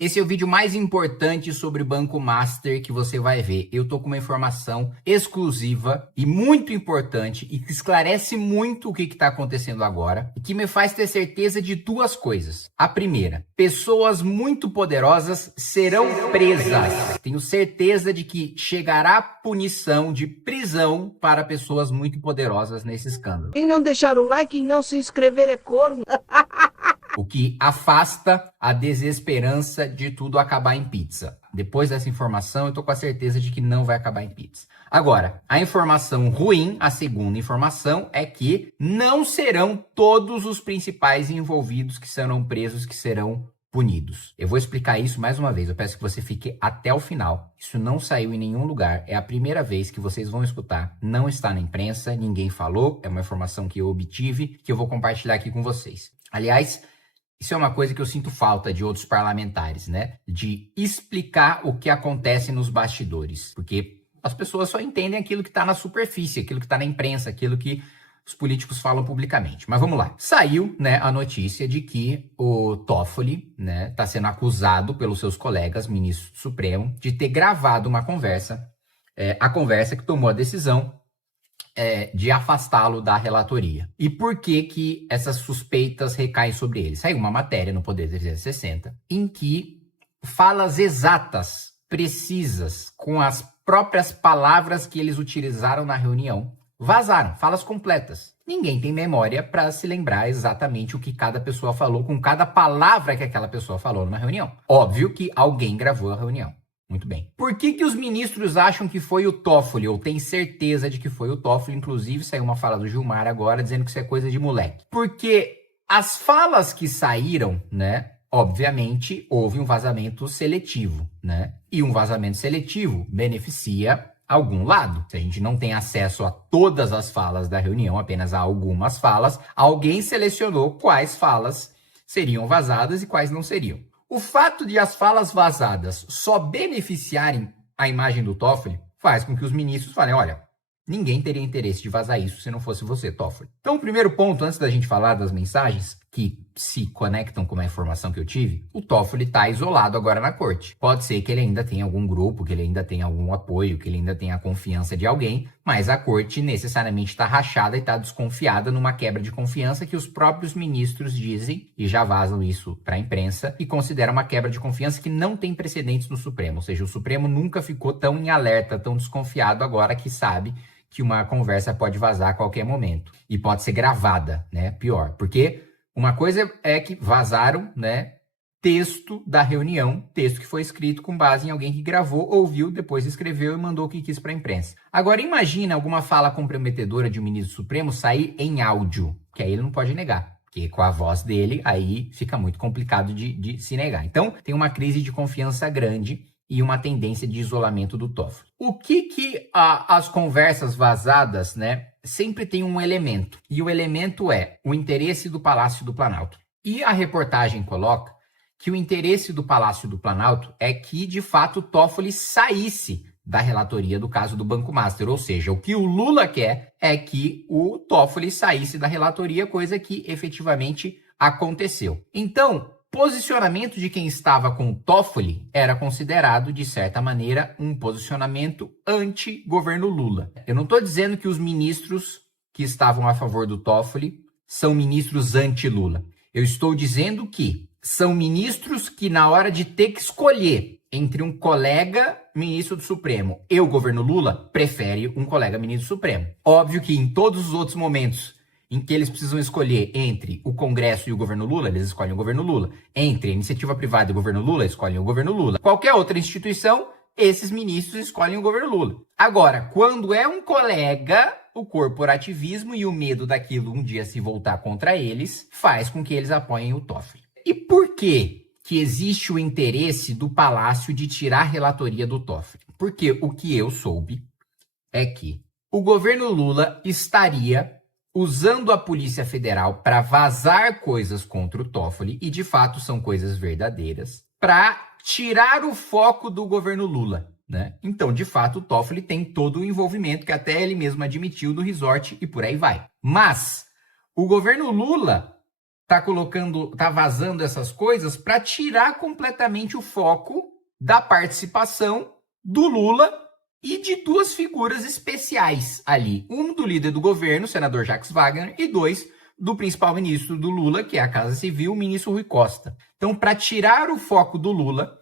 Esse é o vídeo mais importante sobre o Banco Master que você vai ver. Eu tô com uma informação exclusiva e muito importante e que esclarece muito o que está acontecendo agora e que me faz ter certeza de duas coisas. A primeira, pessoas muito poderosas serão presas. Tenho certeza de que chegará punição de prisão para pessoas muito poderosas nesse escândalo. Quem não deixar o like e não se inscrever é corno. O que afasta a desesperança de tudo acabar em pizza. Depois dessa informação, eu tô com a certeza de que não vai acabar em pizza. Agora, a informação ruim, a segunda informação, é que não serão todos os principais envolvidos que serão presos, que serão punidos. Eu vou explicar isso mais uma vez. Eu peço que você fique até o final. Isso não saiu em nenhum lugar. É a primeira vez que vocês vão escutar. Não está na imprensa, ninguém falou. É uma informação que eu obtive, que eu vou compartilhar aqui com vocês. Aliás, isso é uma coisa que eu sinto falta de outros parlamentares, né? De explicar o que acontece nos bastidores. Porque as pessoas só entendem aquilo que está na superfície, aquilo que está na imprensa, aquilo que os políticos falam publicamente. Mas vamos lá. Saiu, né, a notícia de que o Toffoli, né, está sendo acusado pelos seus colegas, ministro do Supremo, de ter gravado uma conversa, a conversa que tomou a decisão de afastá-lo da relatoria. E por que que essas suspeitas recaem sobre ele? Saiu uma matéria no Poder 360 em que falas exatas, precisas, com as próprias palavras que eles utilizaram na reunião, vazaram, falas completas. Ninguém tem memória para se lembrar exatamente o que cada pessoa falou com cada palavra que aquela pessoa falou numa reunião. Óbvio que alguém gravou a reunião. Muito bem. Por que que os ministros acham que foi o Toffoli, ou têm certeza de que foi o Toffoli? Inclusive, saiu uma fala do Gilmar agora dizendo que isso é coisa de moleque. Porque as falas que saíram, né, obviamente, houve um vazamento seletivo, né? E um vazamento seletivo beneficia algum lado. Se a gente não tem acesso a todas as falas da reunião, apenas a algumas falas, alguém selecionou quais falas seriam vazadas e quais não seriam. O fato de as falas vazadas só beneficiarem a imagem do Toffoli faz com que os ministros falem, olha, ninguém teria interesse de vazar isso se não fosse você, Toffoli. Então, o primeiro ponto, antes da gente falar das mensagens que se conectam com a informação que eu tive, o Toffoli está isolado agora na corte. Pode ser que ele ainda tenha algum grupo, que ele ainda tenha algum apoio, que ele ainda tenha a confiança de alguém, mas a corte necessariamente está rachada e está desconfiada numa quebra de confiança que os próprios ministros dizem, e já vazam isso para a imprensa, e consideram uma quebra de confiança que não tem precedentes no Supremo. Ou seja, o Supremo nunca ficou tão em alerta, tão desconfiado agora que sabe que uma conversa pode vazar a qualquer momento. E pode ser gravada, né? Pior. Porque uma coisa é que vazaram, né, texto da reunião, texto que foi escrito com base em alguém que gravou, ouviu, depois escreveu e mandou o que quis para a imprensa. Agora imagina alguma fala comprometedora de um ministro supremo sair em áudio, que aí ele não pode negar. Porque com a voz dele, aí fica muito complicado de se negar. Então, tem uma crise de confiança grande e uma tendência de isolamento do Toffoli. O que as conversas vazadas, né, sempre tem um elemento, e o elemento é o interesse do Palácio do Planalto. E a reportagem coloca que o interesse do Palácio do Planalto é que, de fato, o Toffoli saísse da relatoria do caso do Banco Master, ou seja, o que o Lula quer é que o Toffoli saísse da relatoria, coisa que efetivamente aconteceu. Então, posicionamento de quem estava com o Toffoli era considerado, de certa maneira, um posicionamento anti-governo Lula. Eu não estou dizendo que os ministros que estavam a favor do Toffoli são ministros anti-Lula. Eu estou dizendo que são ministros que, na hora de ter que escolher entre um colega ministro do Supremo e o governo Lula, prefere um colega ministro do Supremo. Óbvio que em todos os outros momentos em que eles precisam escolher entre o Congresso e o governo Lula, eles escolhem o governo Lula. Entre a iniciativa privada e o governo Lula, escolhem o governo Lula. Qualquer outra instituição, esses ministros escolhem o governo Lula. Agora, quando é um colega, o corporativismo e o medo daquilo um dia se voltar contra eles, faz com que eles apoiem o Toffoli. E por que existe o interesse do Palácio de tirar a relatoria do Toffoli? Porque o que eu soube é que o governo Lula estaria usando a Polícia Federal para vazar coisas contra o Toffoli, e de fato são coisas verdadeiras, para tirar o foco do governo Lula, né? Então, de fato, o Toffoli tem todo o envolvimento que até ele mesmo admitiu do resort e por aí vai. Mas o governo Lula tá vazando essas coisas para tirar completamente o foco da participação do Lula e de duas figuras especiais ali. Um do líder do governo, o senador Jacques Wagner, e dois do principal ministro do Lula, que é a Casa Civil, o ministro Rui Costa. Então, para tirar o foco do Lula,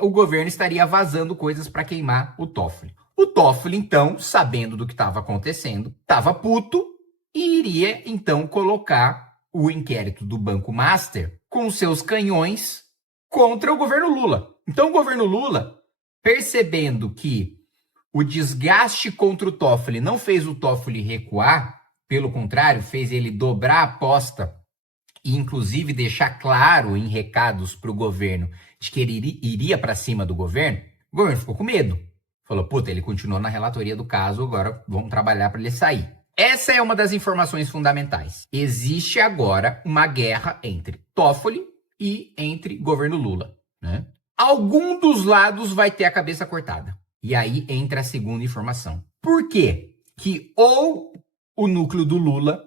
o governo estaria vazando coisas para queimar o Toffoli. O Toffoli, então, sabendo do que estava acontecendo, estava puto e iria, então, colocar o inquérito do Banco Master com seus canhões contra o governo Lula. Então, o governo Lula, percebendo que o desgaste contra o Toffoli não fez o Toffoli recuar, pelo contrário, fez ele dobrar a aposta e, inclusive, deixar claro em recados para o governo de que ele iria para cima do governo, o governo ficou com medo. Falou, puta, ele continuou na relatoria do caso, agora vamos trabalhar para ele sair. Essa é uma das informações fundamentais. Existe agora uma guerra entre Toffoli e entre governo Lula, né? Algum dos lados vai ter a cabeça cortada. E aí entra a segunda informação. Por quê? Que ou o núcleo do Lula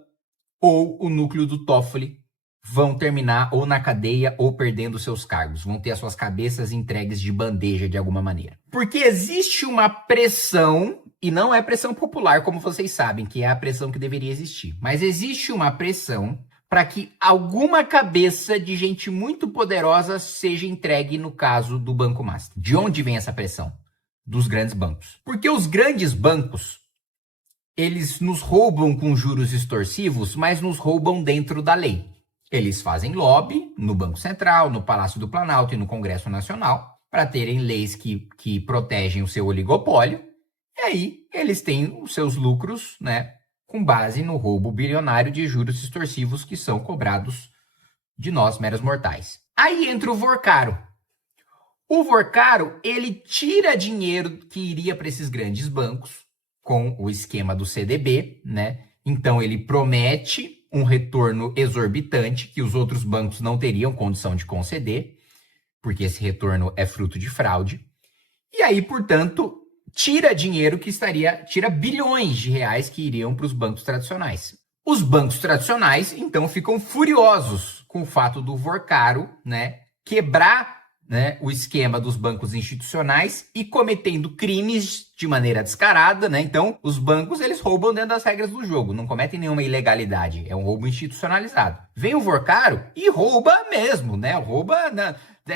ou o núcleo do Toffoli vão terminar ou na cadeia ou perdendo seus cargos. Vão ter as suas cabeças entregues de bandeja de alguma maneira. Porque existe uma pressão, e não é pressão popular, como vocês sabem, que é a pressão que deveria existir. Mas existe uma pressão para que alguma cabeça de gente muito poderosa seja entregue no caso do Banco Master. De onde vem essa pressão? Dos grandes bancos. Porque os grandes bancos, eles nos roubam com juros extorsivos, mas nos roubam dentro da lei. Eles fazem lobby no Banco Central, no Palácio do Planalto e no Congresso Nacional para terem leis que protegem o seu oligopólio. E aí eles têm os seus lucros, né, com base no roubo bilionário de juros extorsivos que são cobrados de nós, meros mortais. Aí entra o Vorcaro. O Vorcaro, ele tira dinheiro que iria para esses grandes bancos com o esquema do CDB, né? Então ele promete um retorno exorbitante que os outros bancos não teriam condição de conceder, porque esse retorno é fruto de fraude. E aí, portanto, tira dinheiro tira bilhões de reais que iriam para os bancos tradicionais. Os bancos tradicionais, então, ficam furiosos com o fato do Vorcaro, né, quebrar, né, o esquema dos bancos institucionais e cometendo crimes de maneira descarada, né? Então, os bancos, eles roubam dentro das regras do jogo, não cometem nenhuma ilegalidade, é um roubo institucionalizado. Vem o Vorcaro e rouba mesmo, né? Rouba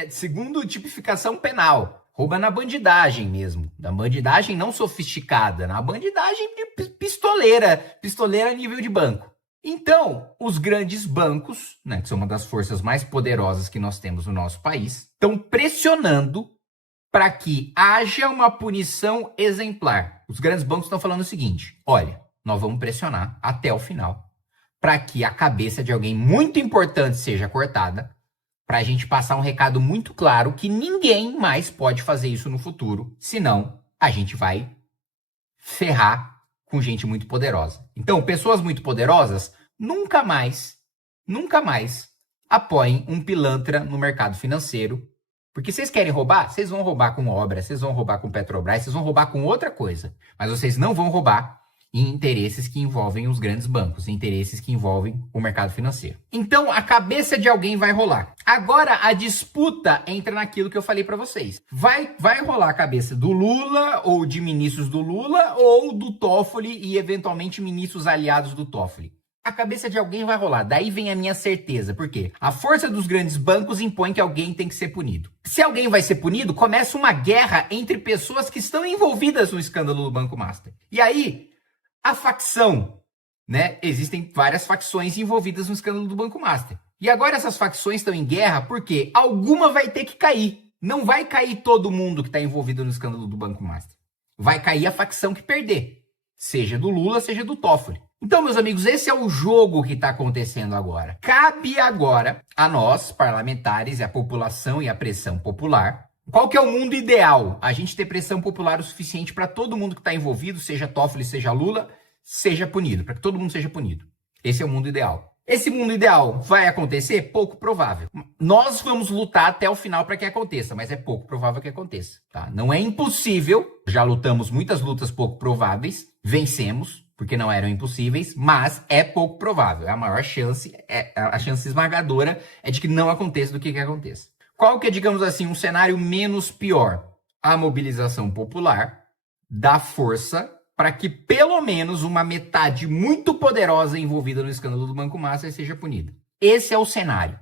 segundo tipificação penal, rouba na bandidagem mesmo, na bandidagem não sofisticada, na bandidagem de pistoleira a nível de banco. Então, os grandes bancos, né, que são uma das forças mais poderosas que nós temos no nosso país, estão pressionando para que haja uma punição exemplar. Os grandes bancos estão falando o seguinte, olha, nós vamos pressionar até o final para que a cabeça de alguém muito importante seja cortada, para a gente passar um recado muito claro que ninguém mais pode fazer isso no futuro, senão a gente vai ferrar com gente muito poderosa. Então, pessoas muito poderosas nunca mais apoiem um pilantra no mercado financeiro. Porque vocês querem roubar? Vocês vão roubar com obra, vocês vão roubar com Petrobras, vocês vão roubar com outra coisa. Mas vocês não vão roubar em interesses que envolvem os grandes bancos, interesses que envolvem o mercado financeiro. Então, a cabeça de alguém vai rolar. Agora, a disputa entra naquilo que eu falei para vocês. Vai rolar a cabeça do Lula, ou de ministros do Lula, ou do Toffoli e, eventualmente, ministros aliados do Toffoli. A cabeça de alguém vai rolar. Daí vem a minha certeza. Por quê? A força dos grandes bancos impõe que alguém tem que ser punido. Se alguém vai ser punido, começa uma guerra entre pessoas que estão envolvidas no escândalo do Banco Master. E aí, a facção, né? Existem várias facções envolvidas no escândalo do Banco Master. E agora essas facções estão em guerra porque alguma vai ter que cair. Não vai cair todo mundo que está envolvido no escândalo do Banco Master. Vai cair a facção que perder. Seja do Lula, seja do Toffoli. Então, meus amigos, esse é o jogo que está acontecendo agora. Cabe agora a nós, parlamentares, e a população e a pressão popular. Qual que é o mundo ideal? A gente ter pressão popular o suficiente para todo mundo que está envolvido, seja Toffoli, seja Lula, seja punido, para que todo mundo seja punido. Esse é o mundo ideal. Esse mundo ideal vai acontecer? Pouco provável. Nós vamos lutar até o final para que aconteça, mas é pouco provável que aconteça, tá? Não é impossível, já lutamos muitas lutas pouco prováveis, vencemos, porque não eram impossíveis, mas é pouco provável. A maior chance, a chance esmagadora é de que não aconteça do que aconteça. Qual que é, digamos assim, um cenário menos pior? A mobilização popular dá força para que pelo menos uma metade muito poderosa envolvida no escândalo do Banco Master seja punida. Esse é o cenário.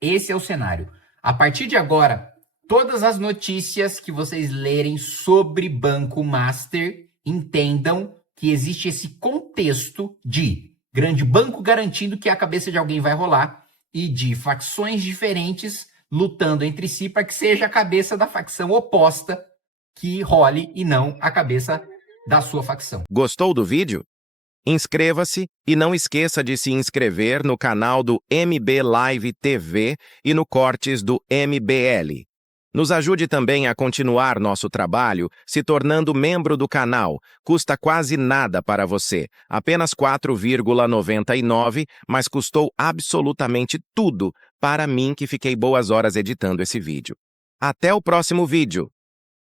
Esse é o cenário. A partir de agora, todas as notícias que vocês lerem sobre Banco Master, entendam que existe esse contexto de grande banco garantindo que a cabeça de alguém vai rolar e de facções diferentes lutando entre si para que seja a cabeça da facção oposta que role e não a cabeça da sua facção. Gostou do vídeo? Inscreva-se e não esqueça de se inscrever no canal do MB Live TV e no Cortes do MBL. Nos ajude também a continuar nosso trabalho se tornando membro do canal. Custa quase nada para você, apenas R$ 4,99, mas custou absolutamente tudo para mim que fiquei boas horas editando esse vídeo. Até o próximo vídeo!